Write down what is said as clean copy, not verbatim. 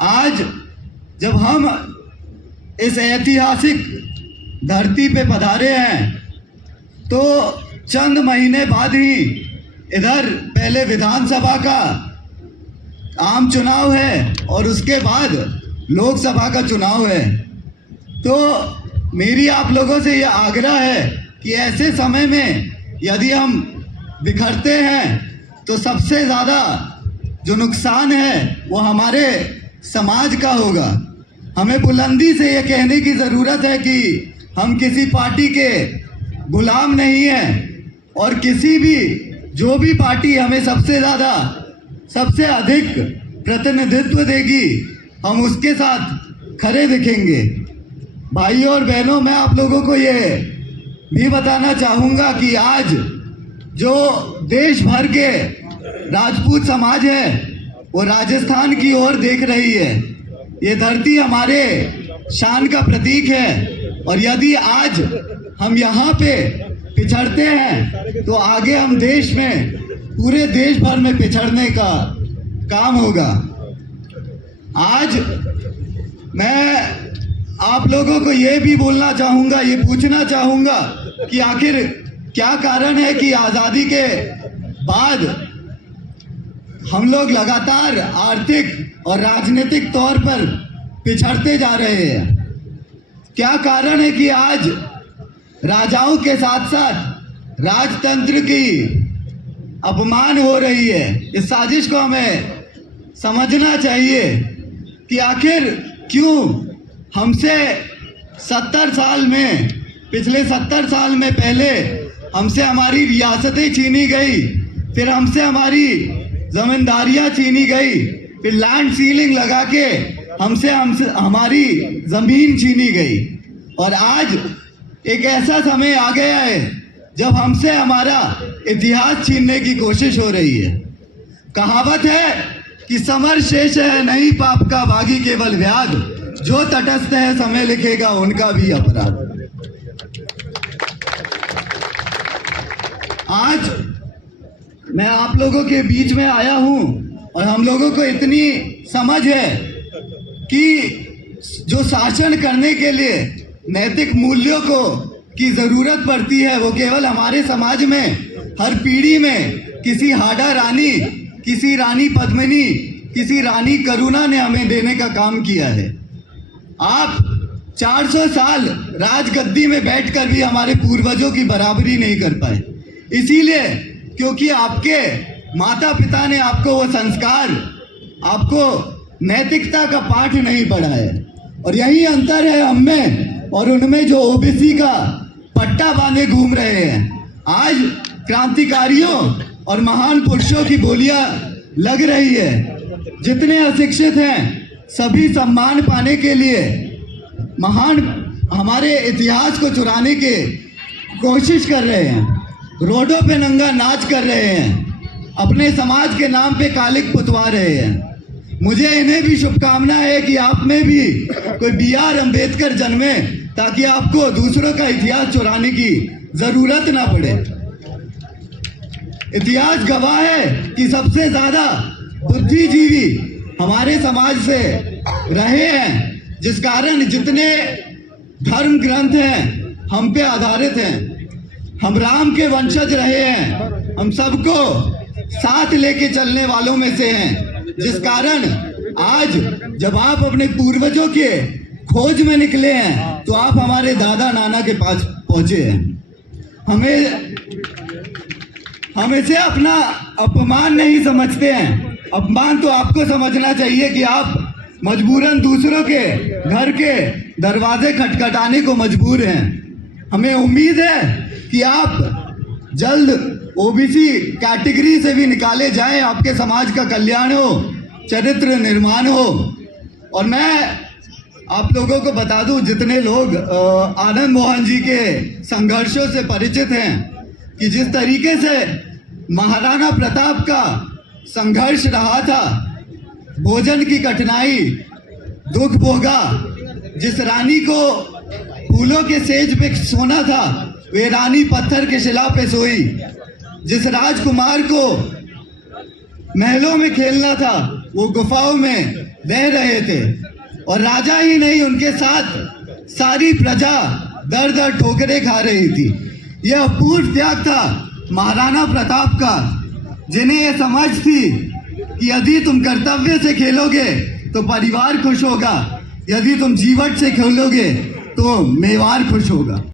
आज जब हम इस ऐतिहासिक धरती पे पधारे हैं तो चंद महीने बाद ही इधर पहले विधानसभा का आम चुनाव है और उसके बाद लोकसभा का चुनाव है। तो मेरी आप लोगों से यह आग्रह है कि ऐसे समय में यदि हम बिखरते हैं तो सबसे ज़्यादा जो नुकसान है वो हमारे समाज का होगा। हमें बुलंदी से ये कहने की ज़रूरत है कि हम किसी पार्टी के गुलाम नहीं हैं और किसी भी जो भी पार्टी हमें सबसे अधिक प्रतिनिधित्व देगी हम उसके साथ खड़े दिखेंगे। भाइयों और बहनों, मैं आप लोगों को ये भी बताना चाहूँगा कि आज जो देश भर के राजपूत समाज है वो राजस्थान की ओर देख रही है। ये धरती हमारे शान का प्रतीक है और यदि आज हम यहाँ पे पिछड़ते हैं तो आगे हम देश में पूरे देश भर में पिछड़ने का काम होगा। आज मैं आप लोगों को ये भी बोलना चाहूँगा, ये पूछना चाहूँगा कि आखिर क्या कारण है कि आज़ादी के बाद हम लोग लगातार आर्थिक और राजनीतिक तौर पर पिछड़ते जा रहे हैं। क्या कारण है कि आज राजाओं के साथ साथ राजतंत्र की अपमान हो रही है। इस साजिश को हमें समझना चाहिए कि आखिर क्यों हमसे 70 साल में पिछले 70 साल में पहले हमसे हमारी रियासतें छीनी गई, फिर हमसे हमारी जमींदारियां छीनी गई, फिर लैंड सीलिंग लगा के हमसे हमारी ज़मीन छीनी गई और आज एक ऐसा समय आ गया है जब हमसे हमारा इतिहास छीनने की कोशिश हो रही है। कहावत है कि समर शेष है नहीं पाप का बागी केवल व्याध, जो तटस्थ है समय लिखेगा उनका भी अपराध। आज मैं आप लोगों के बीच में आया हूं और हम लोगों को इतनी समझ है कि जो शासन करने के लिए नैतिक मूल्यों को की ज़रूरत पड़ती है वो केवल हमारे समाज में हर पीढ़ी में किसी हाड़ा रानी, किसी रानी पद्मिनी, किसी रानी करुणा ने हमें देने का काम किया है। आप 400 साल राजगद्दी में बैठकर भी हमारे पूर्वजों की बराबरी नहीं कर पाए, इसीलिए क्योंकि आपके माता पिता ने आपको वो संस्कार, आपको नैतिकता का पाठ नहीं पढ़ाया। और यही अंतर है हम में और उनमें जो ओबीसी का पट्टा बांधे घूम रहे हैं। आज क्रांतिकारियों और महान पुरुषों की बोलियां लग रही है। जितने अशिक्षित हैं सभी सम्मान पाने के लिए महान हमारे इतिहास को चुराने के कोशिश कर रहे हैं, रोडों पे नंगा नाच कर रहे हैं, अपने समाज के नाम पे कालिक पुतवा रहे हैं। मुझे इन्हें भी शुभकामना है कि आप में भी कोई BR अम्बेडकर जन्मे ताकि आपको दूसरों का इतिहास चुराने की जरूरत ना पड़े। इतिहास गवाह है कि सबसे ज्यादा बुद्धिजीवी हमारे समाज से रहे हैं, जिस कारण जितने धर्म ग्रंथ हैं हम पे आधारित हैं। हम राम के वंशज रहे हैं, हम सबको साथ लेके चलने वालों में से हैं, जिस कारण आज जब आप अपने पूर्वजों के खोज में निकले हैं तो आप हमारे दादा नाना के पास पहुंचे हैं। हम इसे अपना अपमान नहीं समझते हैं। अपमान तो आपको समझना चाहिए कि आप मजबूरन दूसरों के घर के दरवाजे खटखटाने को मजबूर हैं। हमें उम्मीद है कि आप जल्द ओबीसी कैटेगरी से भी निकाले जाएं, आपके समाज का कल्याण हो, चरित्र निर्माण हो। और मैं आप लोगों को बता दूं, जितने लोग आनंद मोहन जी के संघर्षों से परिचित हैं कि जिस तरीके से महाराणा प्रताप का संघर्ष रहा था, भोजन की कठिनाई, दुख भोगा। जिस रानी को फूलों के सेज पे सोना था, वे रानी पत्थर के शिला पे सोई। जिस राजकुमार को महलों में खेलना था, वो गुफाओं में रह रहे थे। और राजा ही नहीं, उनके साथ सारी प्रजा दर दर ठोकरें खा रही थी। यह अपूर्व त्याग था महाराणा प्रताप का, जिन्हें यह समझ थी कि यदि तुम कर्तव्य से खेलोगे तो परिवार खुश होगा, यदि तुम जीवट से खेलोगे तो मेवाड़ खुश होगा।